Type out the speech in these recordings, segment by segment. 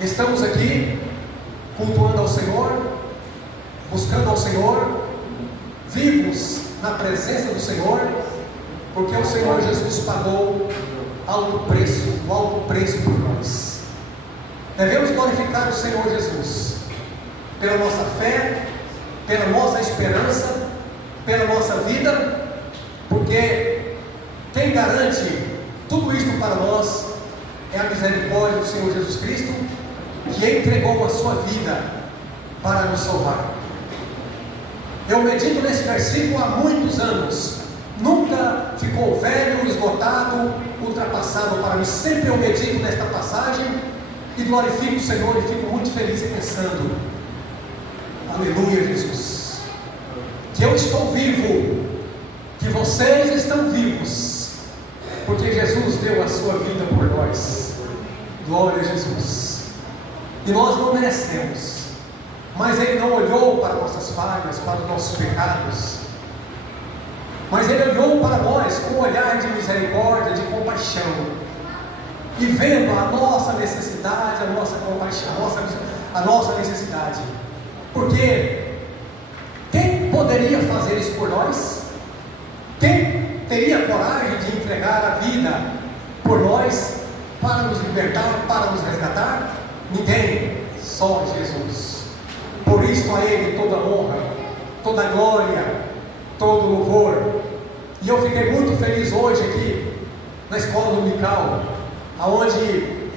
Estamos aqui cultuando ao Senhor, buscando ao Senhor, vivos na presença do Senhor, porque o Senhor Jesus pagou o alto preço por nós. Devemos glorificar o Senhor Jesus pela nossa fé, pela nossa esperança, pela nossa vida, porque quem garante tudo isto para nós é a misericórdia do Senhor Jesus Cristo, que entregou a sua vida para nos salvar. Eu medito nesse versículo há muitos anos, nunca ficou velho, esgotado, ultrapassado para mim. Sempre eu medito nesta passagem e glorifico o Senhor e fico muito feliz pensando: aleluia, Jesus, que eu estou vivo, que vocês estão vivos, porque Jesus deu a sua vida por nós. Glória a Jesus. E nós não merecemos, mas Ele não olhou para nossas falhas, para os nossos pecados, mas Ele olhou para nós com um olhar de misericórdia, de compaixão, e vendo a nossa necessidade, a nossa compaixão, a nossa necessidade, porque quem poderia fazer isso por nós? Quem teria coragem de entregar a vida por nós, para nos libertar, para nos resgatar? Ninguém, só Jesus. Por isso a Ele toda honra, toda glória, todo louvor. E eu fiquei muito feliz hoje aqui na escola dominical, aonde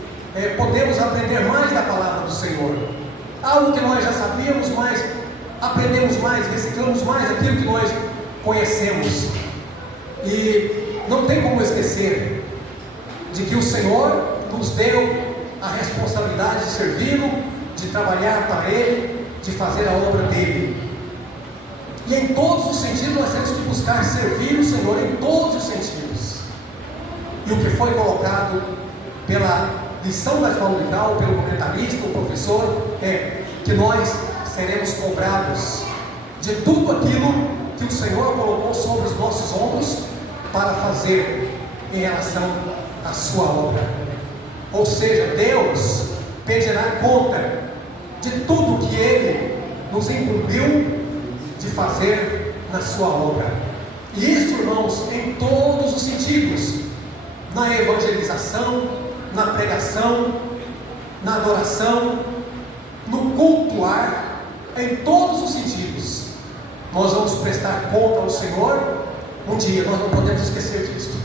podemos aprender mais da palavra do Senhor. Algo que nós já sabíamos, mas aprendemos mais, reciclamos mais aquilo que nós conhecemos. E não tem como esquecer de que o Senhor nos deu a responsabilidade de servi-lo, de trabalhar para Ele, de fazer a obra dEle. E em todos os sentidos nós temos que buscar servir o Senhor, em todos os sentidos. E o que foi colocado pela lição da escola dominical, pelo comentarista, o professor, é que nós seremos cobrados de tudo aquilo que o Senhor colocou sobre os nossos ombros para fazer em relação à sua obra. Ou seja, Deus pedirá conta de tudo que Ele nos incumbiu de fazer na sua obra. E isso, irmãos, em todos os sentidos: na evangelização, na pregação, na adoração, no cultuar, em todos os sentidos. Nós vamos prestar conta ao Senhor um dia, nós não podemos esquecer disso.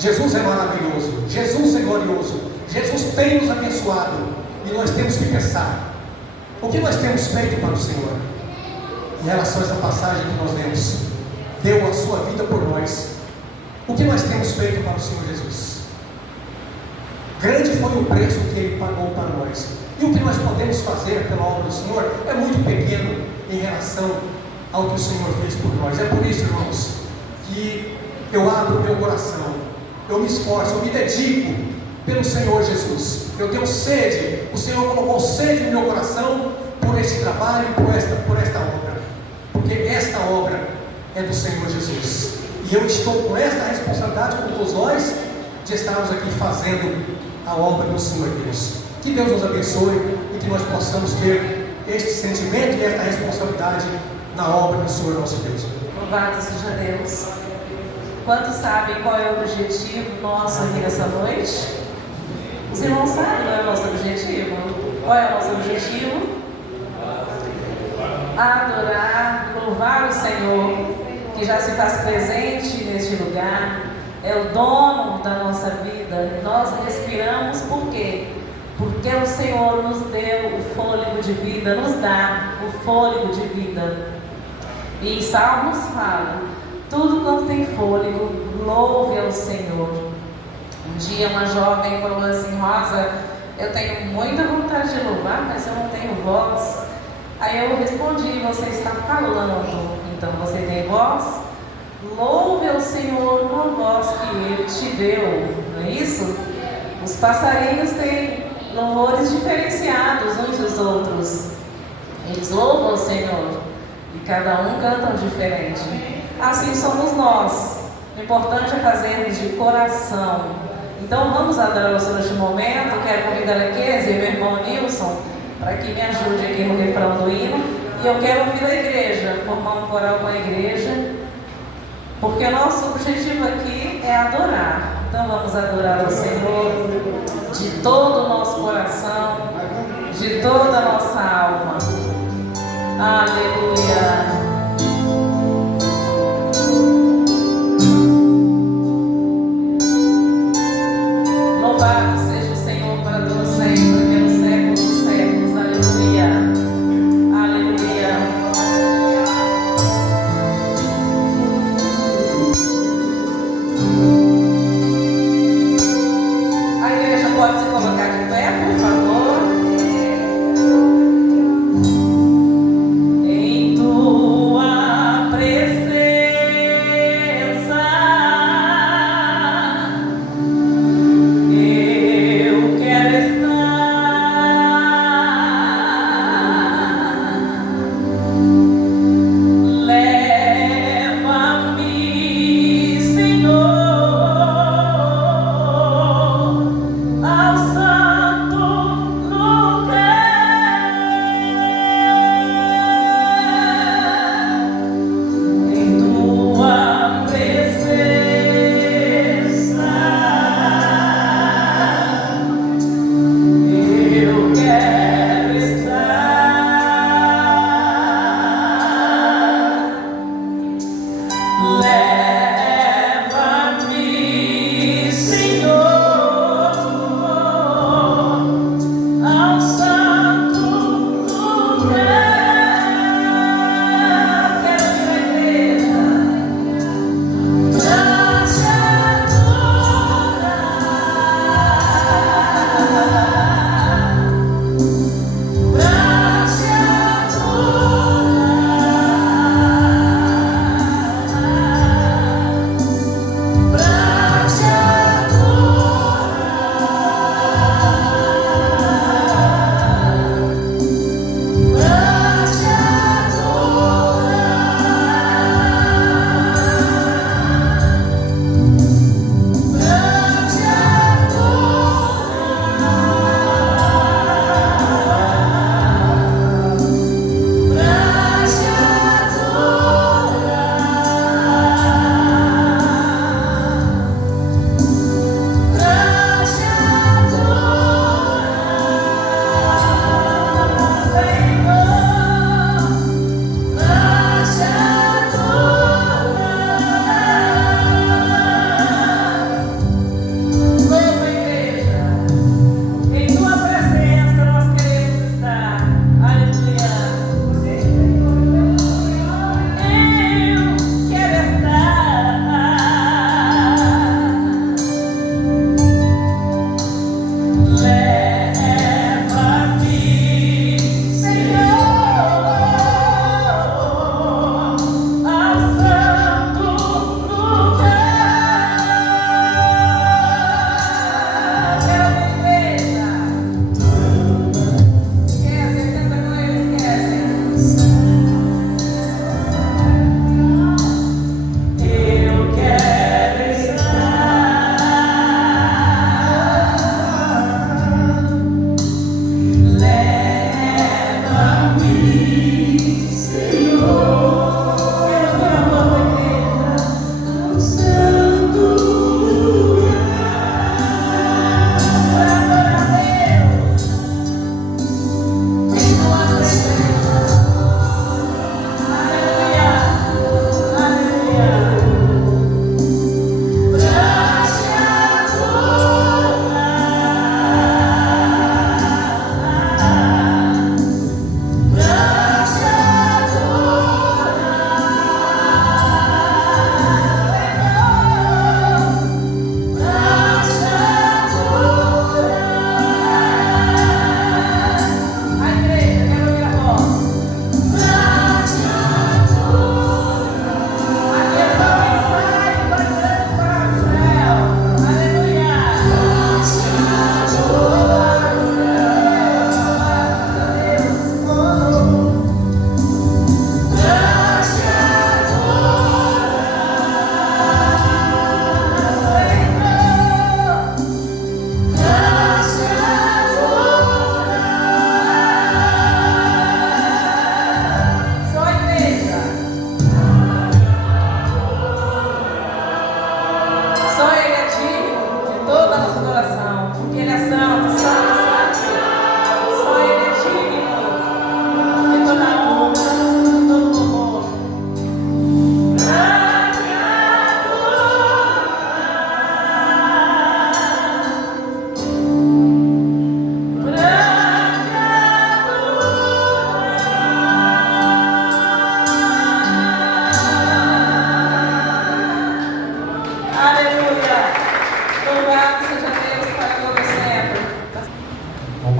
Jesus é maravilhoso, Jesus é glorioso, Jesus tem nos abençoado, e nós temos que pensar: o que nós temos feito para o Senhor? Em relação a essa passagem que nós lemos, deu a sua vida por nós. O que nós temos feito para o Senhor Jesus? Grande foi o preço que Ele pagou para nós, e o que nós podemos fazer pela obra do Senhor é muito pequeno em relação ao que o Senhor fez por nós. É por isso, irmãos, que eu abro o meu coração, eu me esforço, eu me dedico pelo Senhor Jesus. Eu tenho sede, o Senhor colocou sede no meu coração por este trabalho, por esta obra, porque esta obra é do Senhor Jesus, e eu estou com esta responsabilidade, com todos nós, de estarmos aqui fazendo a obra do Senhor Deus. Que Deus nos abençoe e que nós possamos ter este sentimento e esta responsabilidade na obra do Senhor nosso Deus. Louvado seja Deus. Quantos sabem qual é o objetivo nosso aqui nessa noite? Os irmãos sabem qual é o nosso objetivo? Qual é o nosso objetivo? Adorar, louvar o Senhor, que já se faz presente neste lugar, é o dono da nossa vida. Nós respiramos por quê? Porque o Senhor nos deu o fôlego de vida, nos dá o fôlego de vida. E Salmos fala: tudo quanto tem fôlego, louve ao Senhor. Um dia uma jovem falou assim: Rosa, eu tenho muita vontade de louvar, mas eu não tenho voz. Aí eu respondi: você está falando, então você tem voz? Louve ao Senhor com a voz que Ele te deu, não é isso? Os passarinhos têm louvores diferenciados uns dos outros. Eles louvam o Senhor e cada um canta diferente. Assim somos nós. O importante é fazermos de coração, Então vamos adorar o Senhor neste momento. Quero convidar a Kézia e meu irmão Nilson para que me ajude aqui no refrão do hino. E eu quero ouvir a igreja, formar um coral com a igreja, porque o nosso objetivo aqui é adorar. Então vamos adorar o Senhor de todo o nosso coração, de toda a nossa alma. Aleluia. Louvado seja o Senhor para todos sempre, pelos séculos dos séculos. Aleluia. Aleluia. A igreja pode se colocar de pé, por favor. Em tu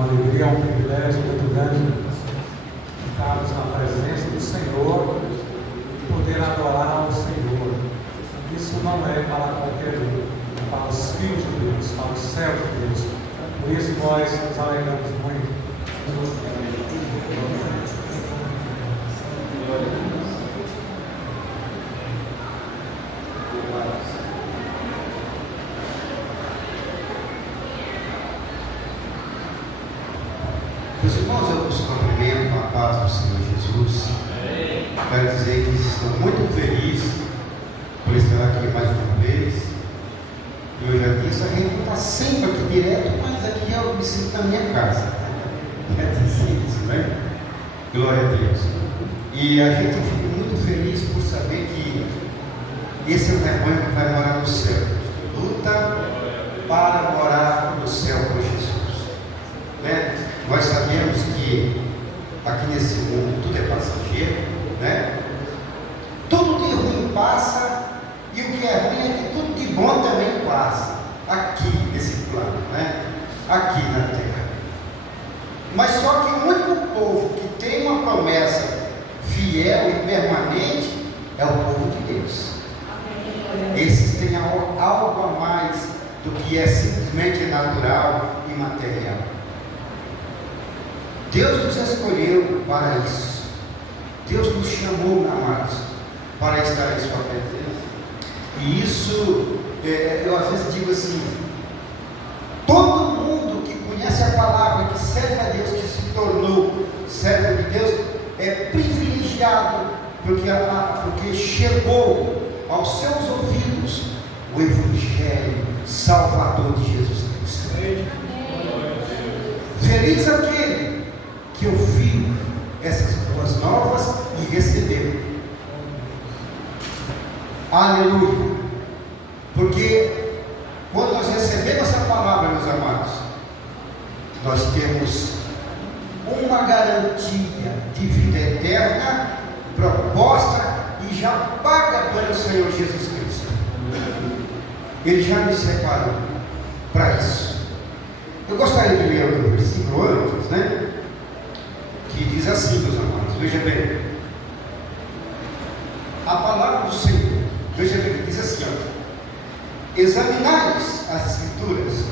alegria, é um privilégio muito grande estarmos na presença do Senhor e poder adorar ao Senhor. Isso não é para qualquer um, é para os filhos de Deus, para os servos de Deus. Por isso nós nos alegramos muito. Meus irmãos, eu vos cumprimento com a paz do Senhor Jesus. Quero dizer que estou muito feliz por estar aqui mais uma vez. Eu já disse, a gente não está sempre aqui direto, mas aqui eu me sinto na minha casa. É dizer isso, né? Glória a Deus. E a gente fica muito feliz por saber que esse é o rebanho que vai morar no céu. Luta para morar no céu com Jesus. Né? Nós sabemos que aqui nesse mundo tudo é passageiro, né? Tudo de ruim passa, e o que é ruim é que tudo de bom também passa, aqui nesse plano, né? Aqui na terra. Mas só que o único povo que tem uma promessa fiel e permanente é o povo de Deus. Esses têm algo a mais do que é simplesmente natural e material. Deus nos escolheu para isso. Deus nos chamou, amados, para estar em sua presença. E isso, eu às vezes digo assim, todo mundo que conhece a palavra, que serve a Deus, que se tornou servo de Deus, é privilegiado, porque chegou aos seus ouvidos o Evangelho Salvador de Jesus Cristo. Feliz aquele que ouviu essas boas novas e recebeu. Aleluia! Porque quando nós recebemos essa palavra, meus amados, nós temos uma garantia de vida eterna proposta e já paga pelo Senhor Jesus Cristo. Ele já nos separou para isso. Eu gostaria de ler o versículo antes, né? Que diz assim, meus amados, veja bem, a palavra do Senhor, veja bem, diz assim, ó: examinai-as as Escrituras,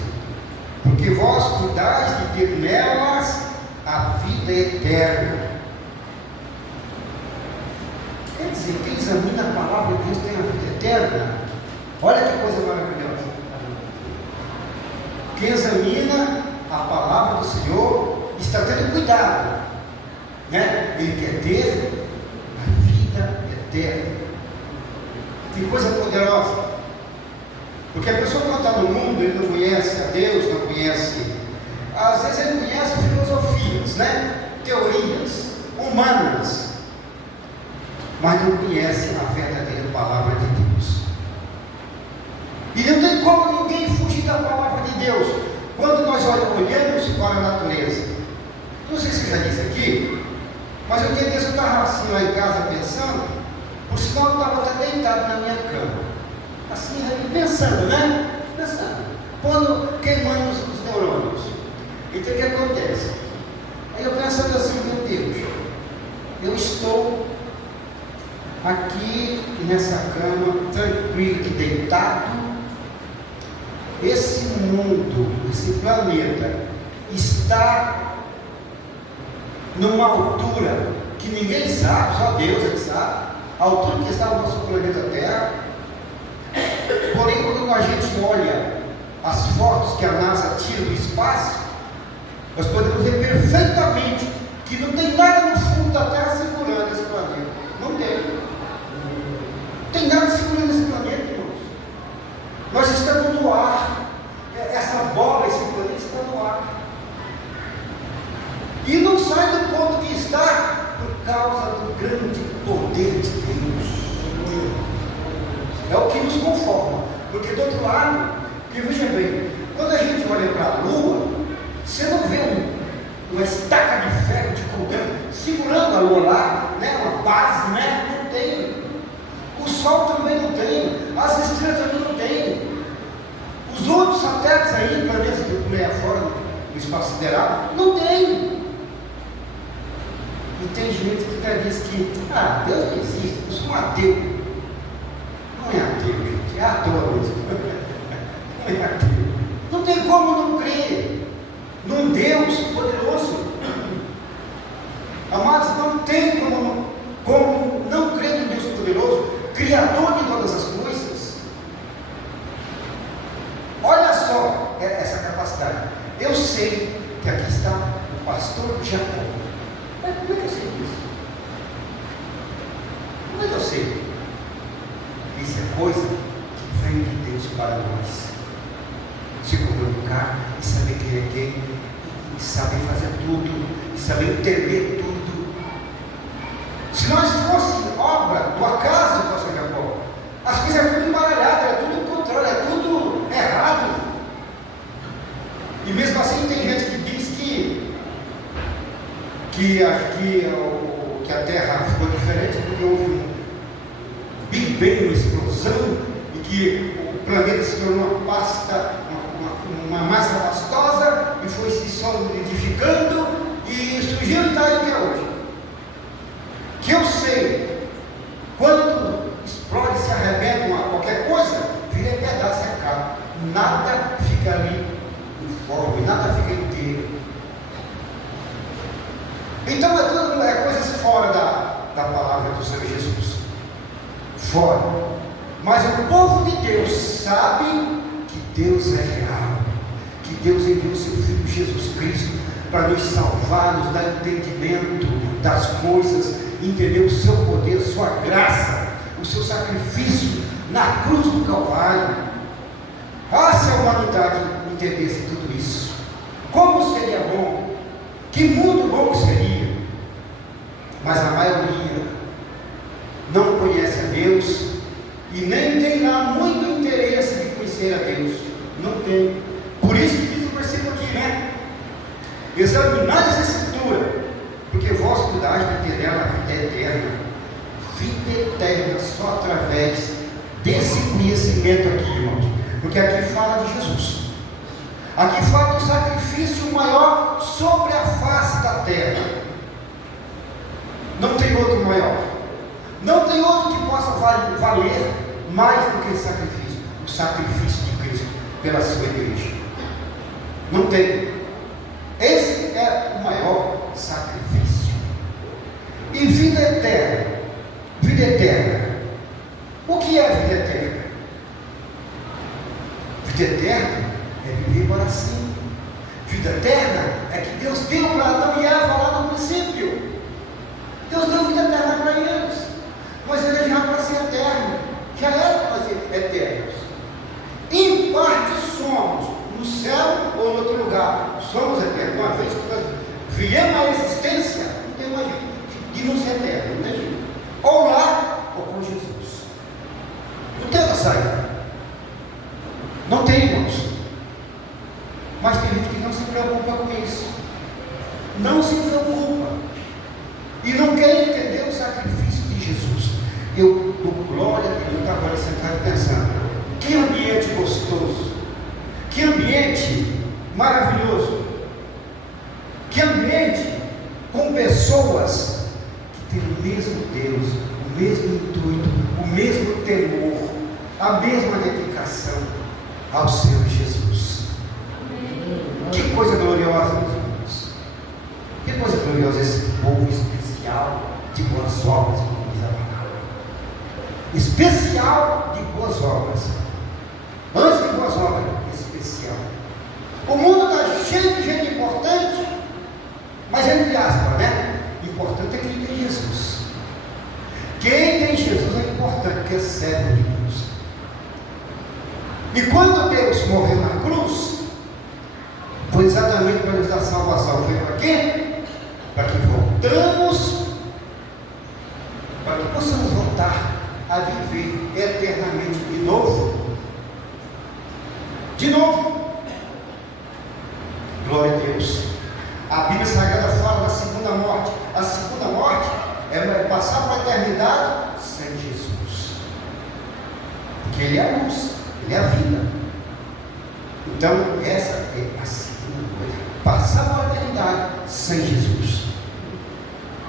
porque vós cuidais de ter nelas a vida eterna. Quer dizer, quem examina a palavra de Deus tem a vida eterna. Olha que coisa maravilhosa. Quem examina a palavra do Senhor está tendo cuidado, né? Ele quer ter a vida eterna. Que coisa poderosa. Porque a pessoa, quando está no mundo, ele não conhece a Deus, não conhece, às vezes ele conhece filosofias, né? Teorias humanas, mas não conhece a verdadeira palavra de Deus. E não tem como ninguém fugir da palavra de Deus quando nós olhamos para a natureza. Não sei se eu já disse aqui, mas eu tinha eu estava assim lá em casa pensando, por sinal eu estava até deitado na minha cama, assim, pensando, né? Pensando, queimando os neurônios. Então o que acontece? Aí eu pensando assim, meu Deus, eu estou aqui nessa cama, tranquilo, deitado. Esse mundo, esse planeta, está numa altura que ninguém sabe, só Deus é que sabe, a altura que está o nosso planeta Terra. Porém, quando a gente olha as fotos que a NASA tira do espaço, nós podemos ver perfeitamente que não tem nada no fundo da Terra segurando esse planeta. Não tem. Não tem nada segurando esse planeta, irmãos. Nós estamos no ar. Essa bola, esse planeta está no ar. E não sai do ponto que está por causa do grande poder de Deus. É o que nos conforma. Porque do outro lado, que veja bem, quando a gente olha para a Lua, você não vê uma estaca de ferro de combustível segurando a Lua lá, né? Uma base, né? Não tem. O Sol também não tem. As estrelas também não tem. Os outros satélites aí, planetas do meio afora, no espaço sideral? Não tem. E tem gente que diz que, Deus não existe, eu sou um ateu. Não é ateu, gente, é ator mesmo. Não é ateu. Não tem como não crer num Deus poderoso. Amados, não tem como não crer num Deus poderoso, Criador de todas as coisas. Olha só essa capacidade. Eu sei que aqui está o pastor Jacó. Mas como é que eu sei disso? Como é que eu sei? Isso é coisa que vem de Deus para nós. Se comunicar e saber quem é quem, e saber fazer tudo, e saber entender tudo. Se nós fosse obra do acaso do pastor Jacó, as coisas eram tudo embaralhadas, era tudo controle, era tudo errado. E mesmo assim tem gente que diz que a Terra ficou diferente porque houve um Big Bang, uma explosão, e que o planeta se tornou uma pasta, uma massa pastosa, e foi se solidificando, e surgiu e está aí que é hoje. Que eu sei, quando explode, se arrebenta qualquer coisa, vira pedaço e acaba. Nada fica ali informe, nada fica inteiro. Então é coisas fora da palavra do Senhor Jesus. Fora. Mas o povo de Deus sabe que Deus é real, que Deus enviou seu Filho Jesus Cristo para nos salvar, nos dar entendimento das coisas, entender o seu poder, a sua graça, o seu sacrifício na cruz do Calvário. Se a humanidade entendesse tudo isso, como seria bom, que mundo bom que seria. Mas a maioria não conhece a Deus e nem tem lá muito interesse de conhecer a Deus. Não tem. Por isso que diz o versículo aqui, né? Examinai as Escrituras, porque vós cuidais de ter nela a vida eterna. Vida eterna só através desse conhecimento aqui, irmãos. Porque aqui fala de Jesus. Aqui fala do sacrifício maior sobre a face da terra. Não tem outro maior. Não tem outro que possa valer mais do que esse sacrifício. O sacrifício de Cristo pela sua igreja. Não tem. Esse é o maior sacrifício. E vida eterna. Vida eterna. O que é vida eterna? Vida eterna é viver para sempre. Vida eterna é que Deus deu para Adão e Eva lá no princípio. Deus deu vida eterna para eles. Nós elejamos para ser eterno. Já era para ser eternos. Em parte somos, no céu ou em outro lugar. Somos eternos. Uma vez que nós viemos à existência, não tem mais jeito de não ser eterno. Não tem jeito. Ou lá, ou com Jesus. Não tem outra saída. Não tem, irmãos. Mas tem gente que não se preocupa com isso. Não se preocupa. E não quer entender o sacrifício de Jesus. Eu dou glória a Deus. Eu estava ali sentado pensando. Que ambiente gostoso. Que ambiente maravilhoso. Que ambiente com pessoas que têm o mesmo Deus, o mesmo intuito, o mesmo temor, a mesma dedicação ao Senhor Jesus. Que coisa gloriosa, meus irmãos. Que coisa gloriosa esse povo especial de boas obras, como diz a palavra. Especial de boas obras. Antes de boas obras, especial. O mundo está cheio de gente importante, mas entre aspas, né? Importante é quem tem Jesus. Quem tem Jesus é importante, porque é servo de Deus. E quando Deus morreu na cruz, foi exatamente para nos dar salvação. Veio para quê? Para que voltamos, para que possamos voltar a viver eternamente de novo. De novo. Glória a Deus. A Bíblia Sagrada fala da segunda morte. A segunda morte é passar para a eternidade sem Jesus. Porque Ele é a luz, Ele é a vida. Então, essa é a segunda coisa. passar para a eternidade sem Jesus.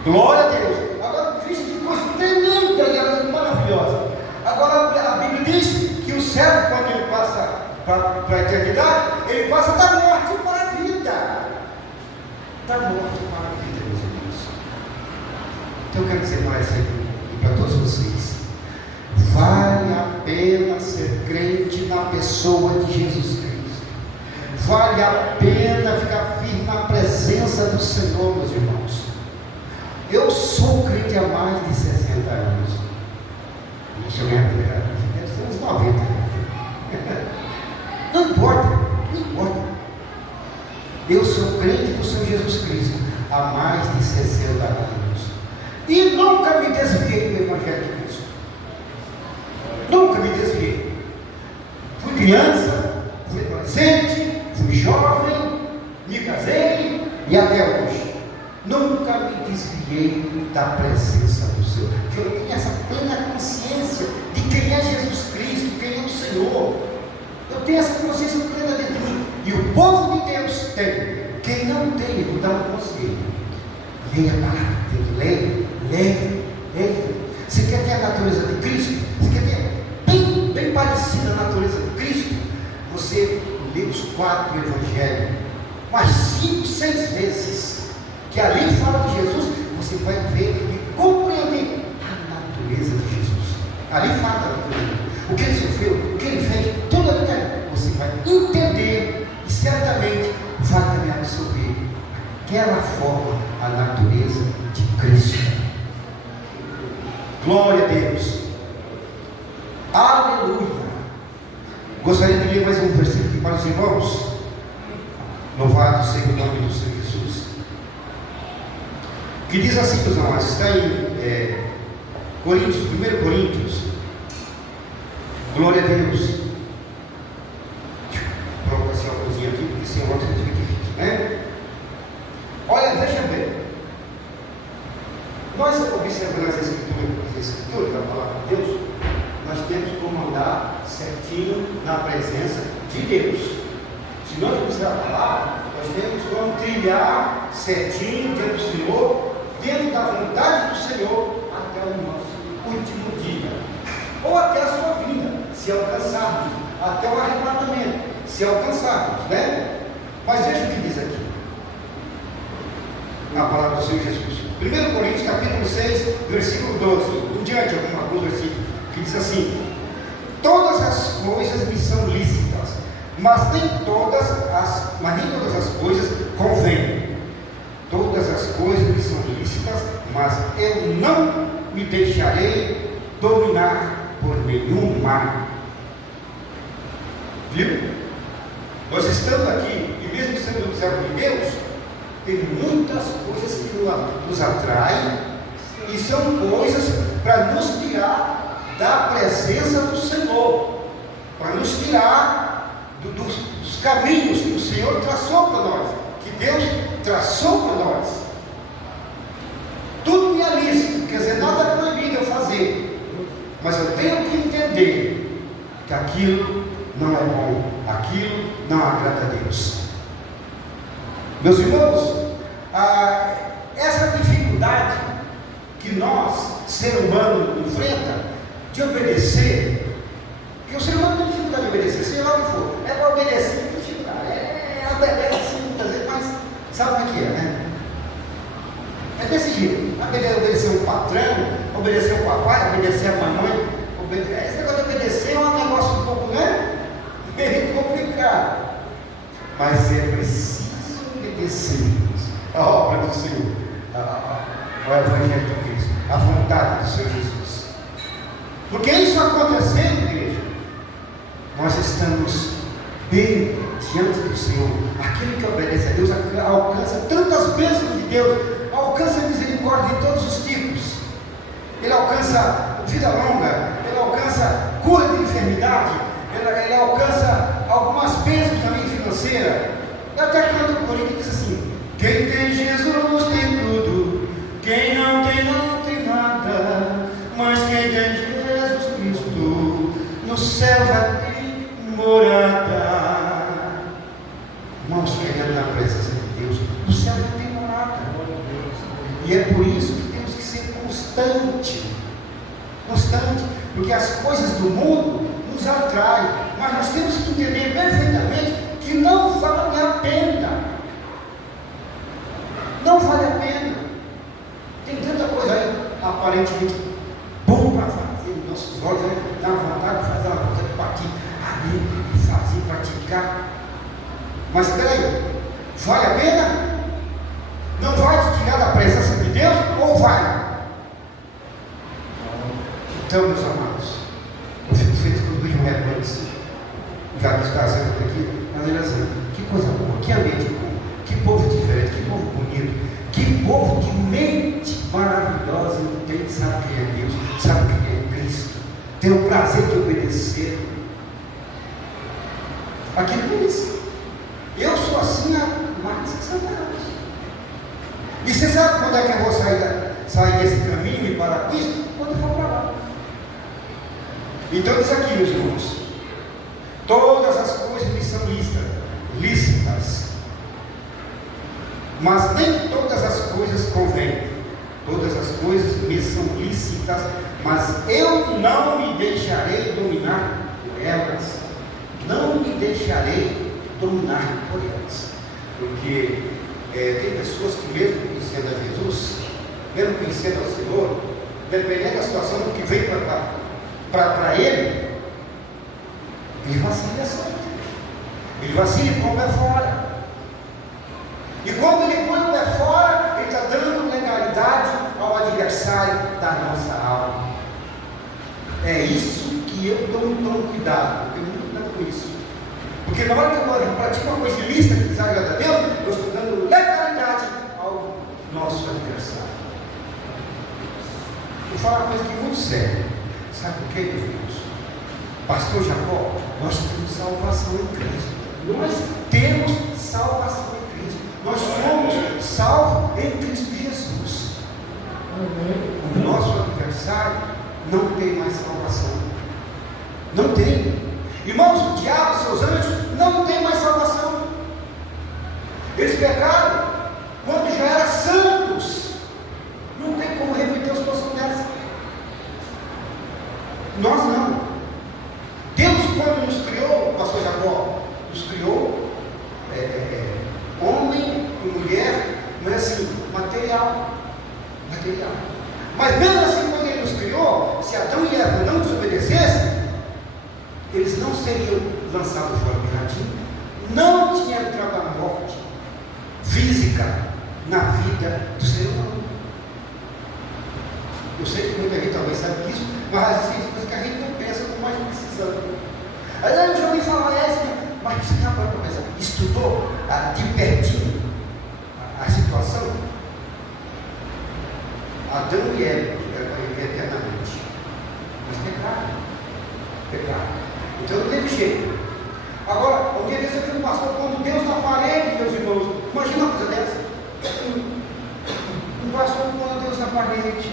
Glória a Deus. Agora, veja que coisa tremenda e maravilhosa. Agora, a Bíblia diz que o servo, quando ele passa para a eternidade, ele passa da morte para a vida. Da morte para a vida, meus irmãos. Então, eu quero dizer para essa e para todos vocês: vale a pena ser crente na pessoa de Jesus Cristo. Vale a pena ficar firme na presença do Senhor, meus irmãos. Eu sou crente há mais de 60 anos. Deixa eu ver, deve ser uns 90. Não importa, não importa. Eu sou crente do Senhor Jesus Cristo há mais de 60 anos. E nunca me desviei do Evangelho de Cristo. Nunca me desviei. Fui criança, fui adolescente, fui jovem, me casei e até hoje nunca me desviei da presença do Senhor. Que eu tenho essa plena consciência de quem é Jesus Cristo, quem é o Senhor. Eu tenho essa consciência plena dentro de mim. E o povo de Deus tem. Quem não tem, eu vou dar um conselho. Leia a palavra de Deus, leia. Você quer ter a natureza de Cristo? Você quer ter bem parecida a natureza de Cristo? Você lê os 4 evangelhos, umas 5, 6 vezes, que ali fala de Jesus, você vai ver e compreender a natureza de Jesus. Ali fala da natureza. O que ele sofreu, o que ele fez, tudo ali está. Você vai entender e certamente vai também absorver aquela forma, a natureza de Cristo. Glória a Deus. Aleluia. Gostaria de ler mais um versículo aqui para os irmãos. Louvado seja o nome do Senhor Jesus. Que diz assim, meus amados, está em Coríntios, 1 Coríntios. Glória a Deus. Vou colocar assim uma coisinha aqui, porque sem outra fica difícil, né? Olha, veja bem. Nós observando as escrituras da palavra de Deus, nós temos como andar certinho na presença de Deus. Se nós observarmos a palavra, nós temos como trilhar certinho diante do Senhor, dentro da vontade do Senhor, até o nosso último dia, ou até a sua vinda, se alcançarmos, até o arrebatamento, se alcançarmos, né? Mas veja o que diz aqui na palavra do Senhor Jesus. 1 Coríntios capítulo 6, versículo 12, em diante, alguns versículos, que diz assim: todas as coisas me são lícitas, mas nem todas as coisas convêm. Todas as coisas me são lícitas, mas eu não me deixarei dominar por nenhum mal. Viu? Nós estamos aqui, e mesmo sendo do servo de Deus, tem muitas coisas que nos atraem, e são coisas para nos tirar da presença do Senhor, para nos tirar dos caminhos que o Senhor traçou para nós, que Deus traçou para nós. Tudo me é lícito, quer dizer, nada é proibido eu fazer, mas eu tenho que entender que aquilo não é bom, aquilo não agrada a Deus. Meus irmãos, essa dificuldade que nós, ser humano, enfrenta de obedecer, porque o ser humano tem dificuldade de obedecer, seja lá o que for, é para obedecer, tem dificuldade, obedece muitas vezes, mas sabe como é que é, né? É desse jeito, obedecer um patrão, obedecer o papai, obedecer a mamãe, esse negócio de obedecer é um negócio um pouco, né? Meio complicado, mas é preciso obedecer a obra do Senhor, o Evangelho de Cristo, a vontade do Senhor Jesus. Porque isso acontecendo, igreja, nós estamos bem diante do Senhor. Aquele que obedece a Deus alcança tantas bênçãos de Deus, alcança misericórdia de todos os tipos. Ele alcança vida longa, ele alcança cura de enfermidade, ele alcança algumas bênçãos também financeiras. Eu até canto o corinho que diz assim: quem tem Jesus tem tudo, quem não tem nada, mas quem tem Jesus Cristo, no céu já tem morada. Irmãos, querendo na presença de E é por isso que temos que ser constante, porque as coisas do mundo nos atraem, mas nós temos que entender perfeitamente que não vale a pena. Não vale a pena. Tem tanta coisa aí, aparentemente bom para fazer, nossos olhos dá vontade de fazer uma coisa para aqui, ali, fazer, praticar. Mas espera aí, vale a pena? Não vai te tirar da presença de Deus ou vai? Então, meus amados, eu fico feliz quando vejo um rebanho assim, já que está sendo aqui, analisando, que coisa boa, que ambiente bom, que povo diferente, que povo bonito, que povo de mente maravilhosa, entende, sabe quem é Deus, sabe quem é Cristo, tem o prazer de obedecer. Aquilo é isso. Eu sou assim há mais de 60 anos. E você sabe quando é que eu vou sair desse caminho e parar com isso? Quando eu for para lá. Então diz aqui, meus irmãos, todas as coisas me são lícitas, mas nem todas as coisas convêm. Todas as coisas me são lícitas, mas eu não me deixarei dominar por elas. Não me deixarei dominar por elas. Porque tem pessoas que mesmo conhecendo a Jesus, mesmo conhecendo ao Senhor, dependendo da situação do que vem para ele vacila sempre. Ele vacila e põe o pé fora. E quando ele põe o pé fora, ele está dando legalidade ao adversário da nossa alma. É isso que eu tomo cuidado. Eu tenho muito cuidado com isso. Porque na hora que eu pratico uma coisa ilícita que desagrada a Deus, eu estou dando legalidade ao nosso adversário. Vou falar uma coisa aqui muito séria. Sabe por quê, meus irmãos? Pastor Jacó, nós temos salvação em Cristo. Nós temos salvação em Cristo. Nós somos salvos em Cristo Jesus. O nosso adversário não tem mais salvação. Não tem. Irmãos, o diabo e seus anjos não tem mais salvação. Eles pecaram quando já eram santos. Não tem como reverter uma situação dessa. Nós não. Deus, quando nos criou, pastor Jacó, nos criou homem e mulher, mas assim, material. Mas mesmo assim, quando ele nos criou, se Adão e Eva não desobedecessem, eles não seriam lançados fora do jardim, não tinha entrado a morte física na vida do ser humano. Eu sei que muita gente talvez sabe disso, mas existem coisas que a gente não pensa como mais precisando. Aí eu já ouvi falar mas você já parou para pensar, estudou de pertinho a situação? Adão e Eva tiveram para viver eternamente, mas pecaram. Então não teve jeito. Agora, um dia desse eu vi um pastor pondo Deus na parede, meus irmãos. Imagina uma coisa dessa. Um pastor pondo Deus na parede.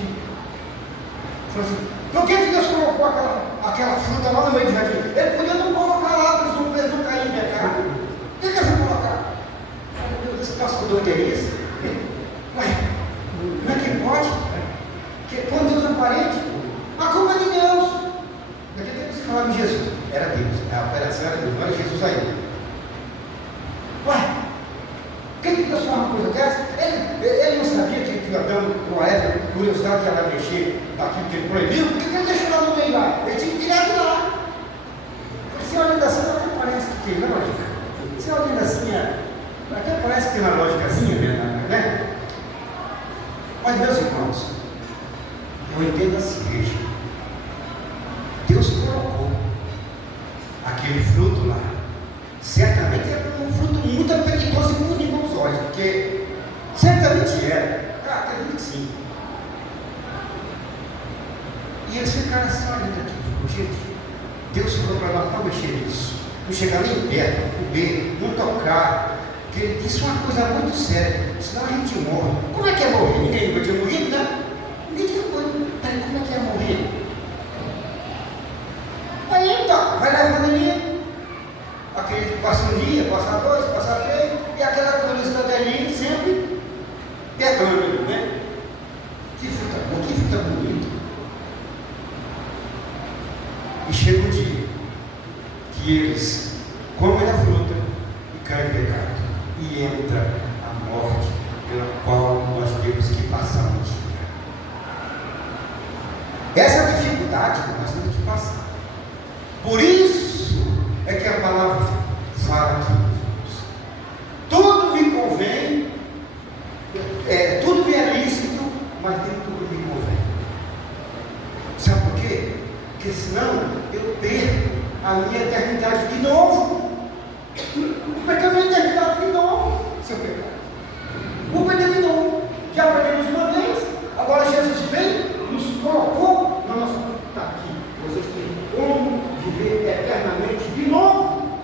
Falou assim, por que Deus colocou aquela fruta lá no meio do jardim? Ele podia não colocar lá para os homens não caírem em pecado. Por que ele vai colocar? Meu Deus, esse pastor doido é esse? Ué, como é que pode? Põe Deus na parede? A culpa é de Deus. Naquele tempo se falava em Jesus. Era Deus, a operação era Deus, não era Jesus ainda. Ué, quem que Deus faz uma coisa dessa? Ele não sabia que Adão, com a Eva, curiosidade que ela ia mexer naquilo que ele proibiu, por que ele deixou lá no meio lá? Ele tinha que tirar de lá. Se olhando assim, até parece que tem lógica. Se olhando assim, até parece que tem uma lógicazinha, né? Mas, meus irmãos, eu entendo assim, veja. Deus colocou aquele fruto lá. Certamente era um fruto muito apetitoso e bonito aos olhos, porque certamente era. Acredito que sim. E eles ficaram assim olhando aqui. Gente, Deus falou para nós não mexer nisso, não chegar nem perto, não comer, não tocar. Porque ele disse uma coisa muito séria, senão a gente morre. Como é que é morrer? Ninguém nunca tinha morrido, né? Ninguém tinha morrido. Peraí, como é que é morrer? Aí então, vai levando ali, aquele que passa um dia, passa dois, passa três, e aquela cruz da velhinha sempre pegando, né? E chega o dia que eles comem a fruta e caem em pecado. E entra a morte pela qual nós temos que passar um dia. Essa dificuldade nós temos que passar. Por isso é que a palavra fala aqui. Tudo me convém, tudo me é lícito, mas nem tudo me convém. Sabe por quê? Porque senão eu perco a minha eternidade de novo. Como é que é a minha eternidade de novo? Seu pecado. Vou perder de novo. Já perdemos uma vez. Agora Jesus veio, nos colocou na nossa vida. Está aqui. Vocês têm como viver eternamente de novo.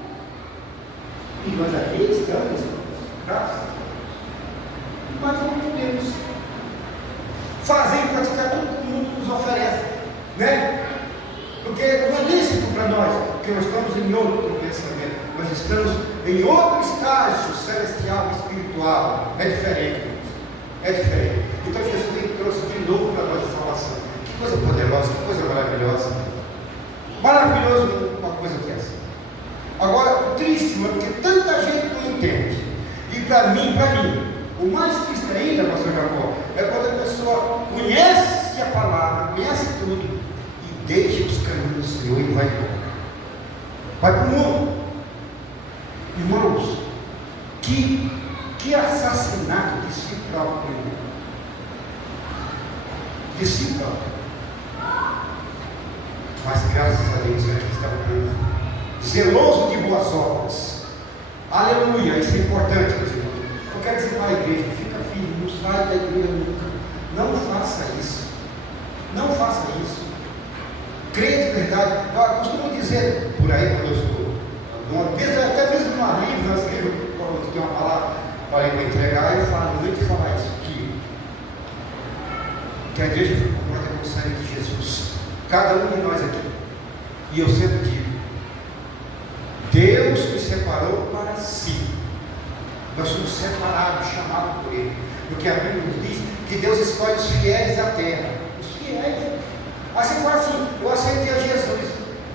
E nós aqui estamos, graças. Mas não podemos fazer e praticar tudo que o mundo nos oferece, né? Porque não é lícito para nós, porque nós estamos em outro pensamento, nós estamos em outro estágio celestial, espiritual. É diferente, irmãos. É diferente. Então Jesus trouxe de novo para nós a salvação. Que coisa poderosa, que coisa maravilhosa. Maravilhoso uma coisa que é assim. Agora, tríssimo, porque tanta gente não entende. E para mim, o mais triste ainda, pastor Jacó, é quando a pessoa conhece a palavra, conhece tudo, e deixa os caminhos do Senhor e vai embora. Vai para o mundo. Irmãos, que assassinato de si próprio. De si próprio. Mas graças a Deus aqui está o povo zeloso de boas obras. Aleluia, isso é importante, meus irmãos. Eu quero dizer para a igreja, fica firme, não sai da igreja nunca. Não faça isso. Não faça isso. Creia de verdade. Eu costumo dizer por aí, quando eu estou, até mesmo numa livro, nós quando tem uma palavra para entregar, eu falo, eu vou te falar isso, que a igreja foi comprada com o sangue de Jesus. Cada um de nós aqui. E eu sempre digo, Deus nos separou para si. Nós somos separados, chamados por Ele. Porque a Bíblia nos diz que Deus escolhe os fiéis da terra. Os fiéis. Aí você fala assim, eu aceitei a Jesus.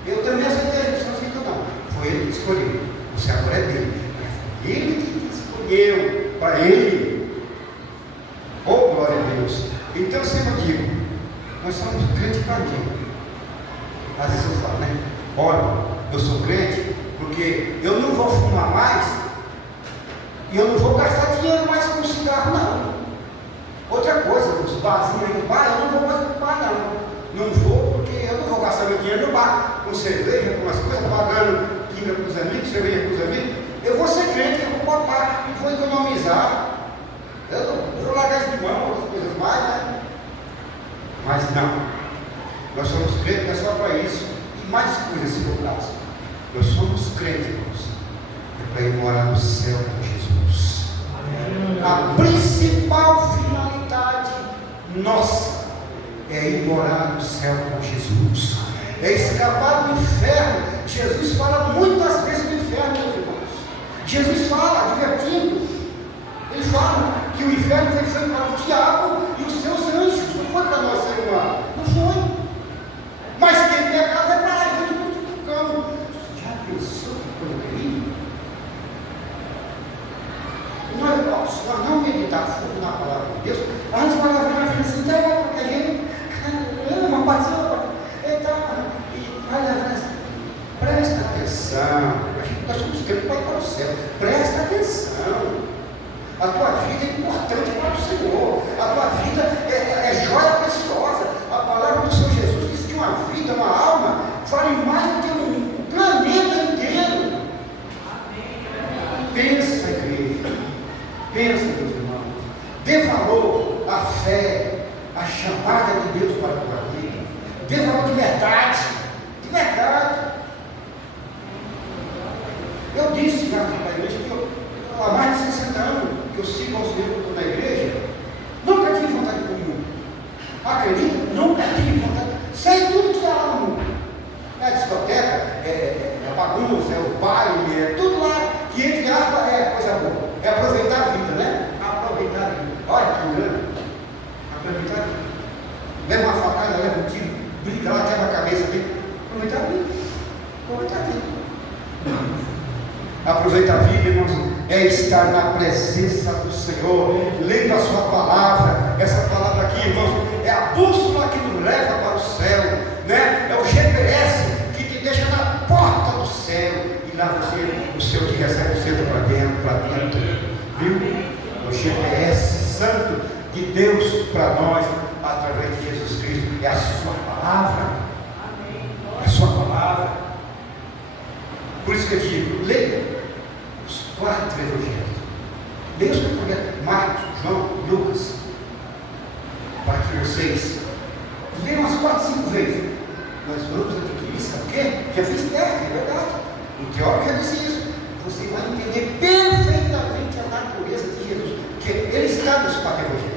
Eu também aceitei a Jesus. Não aceitou não. Foi Ele que escolheu. Você agora é dele. Foi Ele que te escolheu para Ele. Oh, glória a Deus. Então eu sempre digo, nós somos crentes para quê? Às vezes eu falo, né? Olha, eu sou crente porque eu não vou fumar mais e eu não vou gastar dinheiro mais com cigarro, não. Outra coisa, os barzinhos aí no bar, eu não vou mais para o bar, não. Não vou porque eu não vou gastar meu dinheiro no bar, com cerveja, com as coisas, pagando quinta para os amigos, cerveja para os amigos. Eu vou ser crente, eu vou poupar e vou economizar. Eu vou largar isso de mão, outras coisas mais, né? Mas não. Nós somos crentes, não é só para isso. E mais coisas, se for caso. Nós somos crentes, irmãos. É para ir morar no céu com Jesus. A principal finalidade nossa é ir morar no céu com Jesus. É escapar do inferno. Jesus fala muitas vezes do inferno, meus irmãos. Jesus fala, divertindo. Ele fala que o inferno foi feito para o diabo e os seus anjos. Não foi para nós, ser humano. Não foi. Mas quem pecado é para a gente multiplicando. Já pensou que coisa terrível? Nós não meditar fundo na palavra de Deus, a gente vai lá na vida assim, porque a gente ama, passou, e vai lá assim. Presta atenção. Nós somos crentes para ir para o céu. Presta atenção. A tua vida é importante para o Senhor. A tua vida é joia preciosa. A palavra do Senhor Jesus diz que uma vida, uma alma, vale mais do que um planeta inteiro. Pensa, igreja. Pensa, meus irmãos. Dê valor à fé, à chamada de Deus para a tua vida. Dê valor de verdade. De verdade. Eu disse na igreja que há mais de 60 anos que eu sigo ao Senhor na igreja, nunca tive vontade de comer. Acredita? Nunca tive vontade. Sei tudo que há lá no mundo. É a discoteca, é a bagunça, é o baile, é tudo lá que entre aspas é coisa boa. É aproveitar a vida, né? Aproveitar a vida. Olha que engano. Aproveitar a vida. Leva uma facada, leva um tiro, briga lá, quebra a cabeça dele. Aproveitar a vida. Aproveitar a vida, irmãos, é estar na presença do Senhor, lendo a sua palavra. Essa palavra aqui, irmãos, é a bússola que nos leva para o céu, né? É o GPS que te deixa na porta do céu, e lá o Senhor te recebe cedo para dentro, viu? O GPS santo de Deus para nós, através de Jesus Cristo, é a sua palavra. É a sua palavra. Por isso que eu digo, leia os 4 evangelhos. Leia os 4 evangelhos, Marcos, João, Lucas, para que vocês leiam umas 4, 5 vezes. Nós vamos adquirir, sabe o quê? Já fiz teste, é verdade. O teórico já disse isso. Você vai entender perfeitamente a natureza de Jesus, porque ele está nos 4 evangelhos.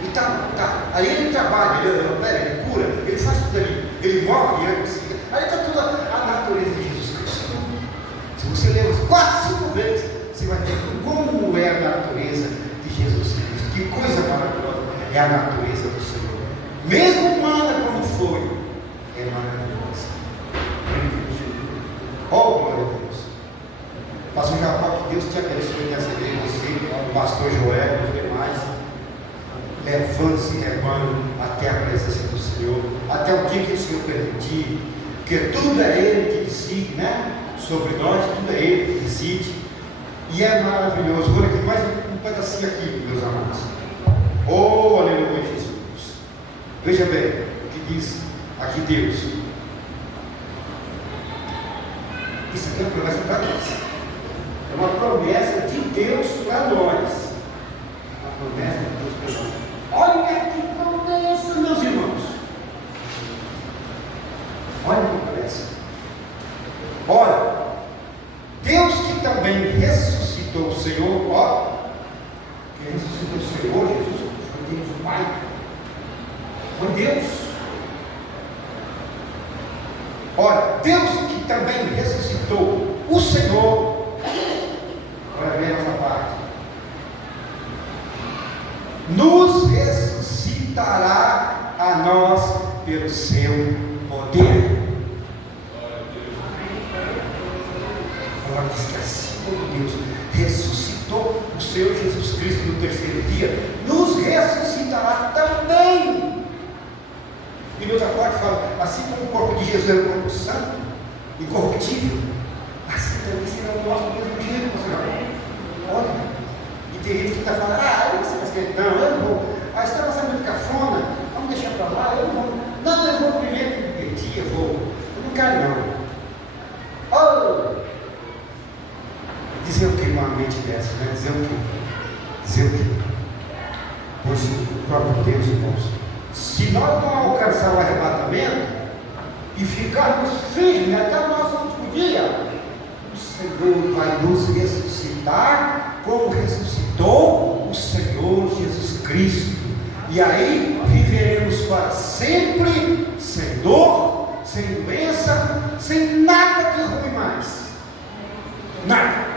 E ali ele trabalha, ele opera, ele cura, ele faz tudo ali, ele morre, ele ressuscita. Aí está toda a natureza de Jesus Cristo. Se você ler umas 4, 5 vezes, você vai ver como é a natureza de Jesus Cristo. Que coisa maravilhosa é a natureza do Senhor. Mesmo humana como foi, é maravilhosa. Oh, glória a Deus. Pastor Jacó, que Deus te abençoe nessa igreja, você, o pastor Joel e os demais. Levando esse rebanho até a presença do Senhor, até o dia que o Senhor permitir, porque tudo é Ele que decide, né? Sobre nós, tudo é Ele que decide, e é maravilhoso. Vou aqui mais um pedacinho aqui, meus amados. Oh, aleluia, Jesus. Veja bem o que diz aqui Deus. Isso aqui é uma promessa para nós. É uma promessa de Deus para nós. Uma promessa de Deus para nós. Olha que promessa, meus irmãos. Olha que promessa. Ora, Deus que também ressuscitou o Senhor, ó, que ressuscitou o Senhor, Jesus, foi Deus o Pai. Foi Deus. Ora, Deus que também ressuscitou o Senhor, para ver essa parte, nos ressuscitará a nós pelo seu poder. Agora diz que assim como Deus ressuscitou o Senhor Jesus Cristo no 3º dia, nos ressuscitará também. E no outra parte fala, assim como o corpo de Jesus é um corpo santo, incorruptível, assim também será o nosso mesmo jeito, olha. E tem gente que está falando, você vai esquecer, não, eu não vou. Você está passando muito cafona, vamos deixar para lá, eu não vou. Não, eu vou primeiro me divertir, eu vou. Eu não quero não. Oh! Dizer o que numa mente dessa, né? Dizer o que? Dizer o que? Pois o próprio Deus, irmãos, se nós não alcançar o arrebatamento e ficarmos firmes até o nosso último dia, o Senhor vai nos ressuscitar como ressuscitou o Senhor Jesus Cristo. E aí viveremos para sempre, sem dor, sem doença, sem nada que ruim mais. Nada.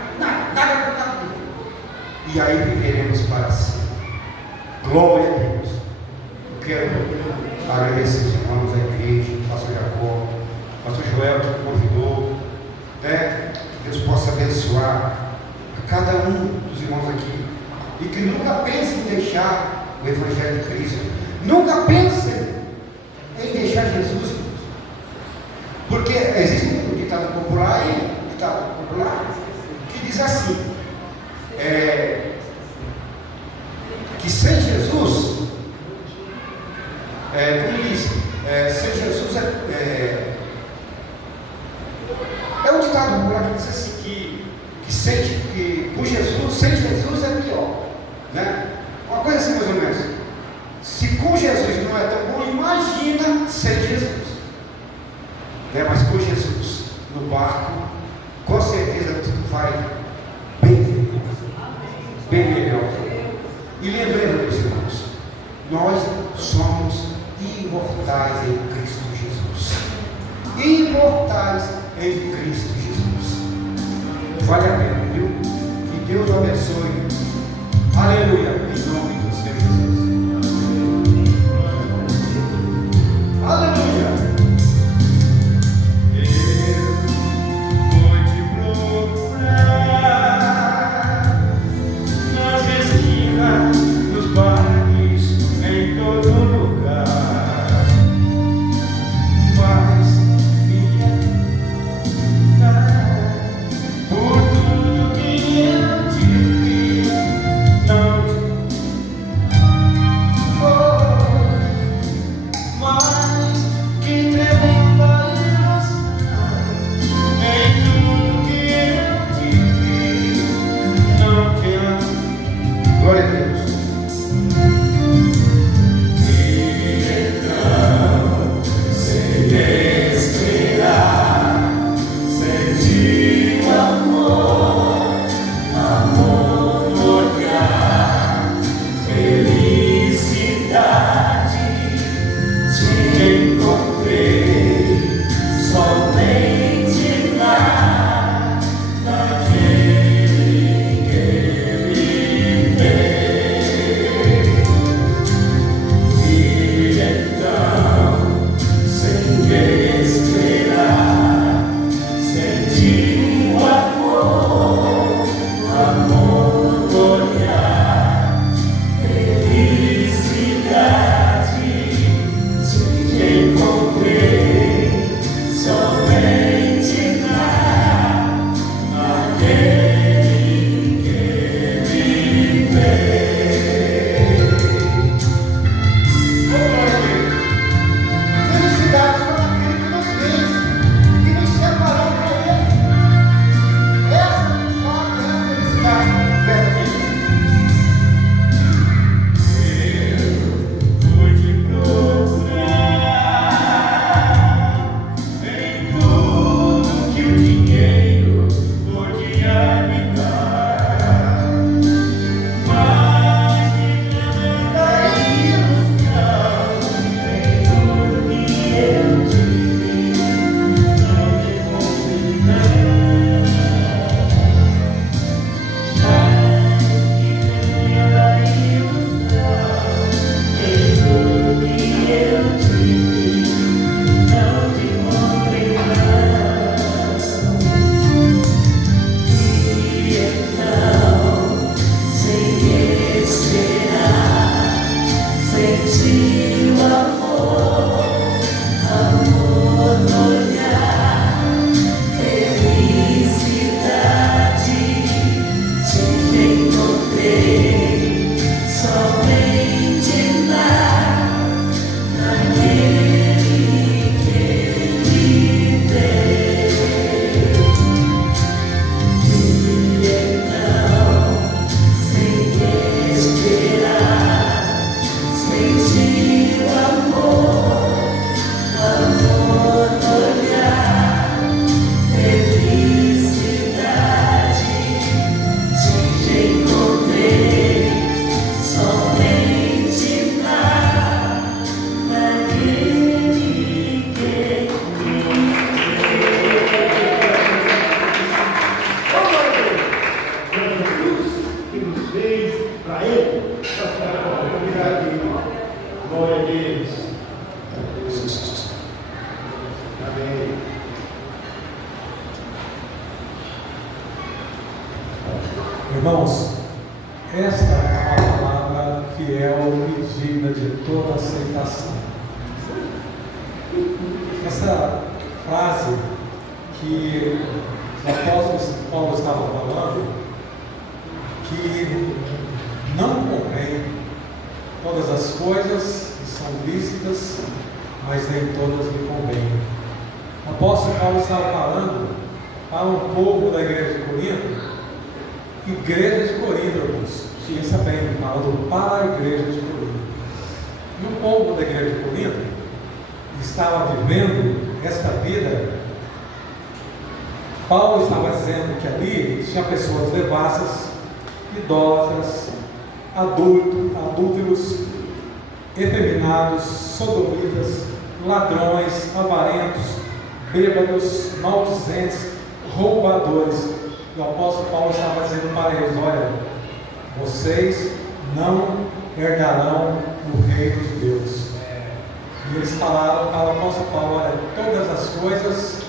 E aí viveremos para sempre. Glória a Deus. Eu quero agradecer os irmãos da igreja, o pastor Jacó, o pastor Joel que me convidou, né? Que Deus possa abençoar a cada um dos irmãos aqui, e que nunca pensem em deixar o Evangelho de Cristo, nunca pensem em deixar Jesus, porque existe um ditado popular aí, que diz assim, que sem Jesus, como diz, sem Jesus é um ditado popular que diz assim, que com Jesus, sem Jesus é pior, né? Uma coisa assim mais ou menos. Se com Jesus não é tão bom, imagina sem Jesus, né? Mas com Jesus no barco, com certeza tudo vai bem melhor. E lembrando, meus irmãos, nós somos imortais em Cristo Jesus. Imortais em Cristo Jesus. Vale a pena, viu? Que Deus abençoe. Aleluia. Em nome do Senhor Jesus. Aleluia. Eu vou te procurar. Irmãos, esta é uma palavra fiel e digna de toda aceitação. Essa frase que o apóstolo Paulo estava falando, que não convém, todas as coisas são lícitas, mas nem todas lhe convêm. O apóstolo Paulo estava falando para o povo da igreja de Corinto. Igreja de Corinto, irmãos, pensa bem, falando para a igreja de Corinto. E o povo da igreja de Corinto estava vivendo esta vida. Paulo estava dizendo que ali tinha pessoas devassas, idólatras, adúlteros, efeminados, sodomitas, ladrões, avarentos, bêbados, maldizentes, roubadores. E o apóstolo Paulo estava dizendo para eles: olha, vocês não herdarão o reino de Deus. E eles falaram para o apóstolo Paulo: olha, todas as coisas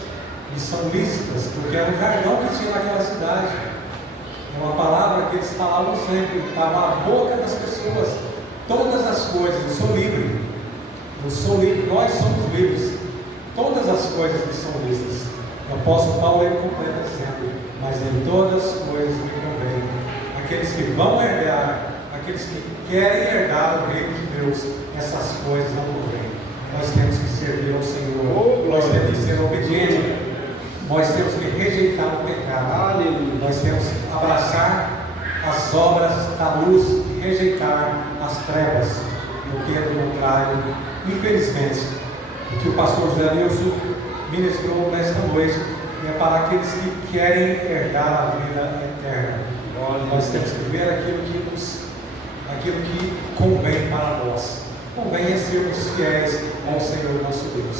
são lícitas, porque era um jargão que tinha naquela cidade. É uma palavra que eles falavam sempre, estava na boca das pessoas. Todas as coisas, eu sou livre, nós somos livres. Todas as coisas que são lícitas. O apóstolo Paulo ele completa dizendo: mas nem todas as coisas me convêm. Aqueles que vão herdar, aqueles que querem herdar o reino de Deus, essas coisas não convêm. Nós temos que servir ao Senhor, nós temos que ser obedientes, nós temos que rejeitar o pecado, nós temos que abraçar as obras da luz e rejeitar as trevas, porque do contrário, infelizmente, o que o pastor José Nilson ministrou nesta noite é para aqueles que querem herdar a vida eterna. Nós temos que ver aquilo que convém para nós. Convém sermos fiéis ao Senhor nosso Deus.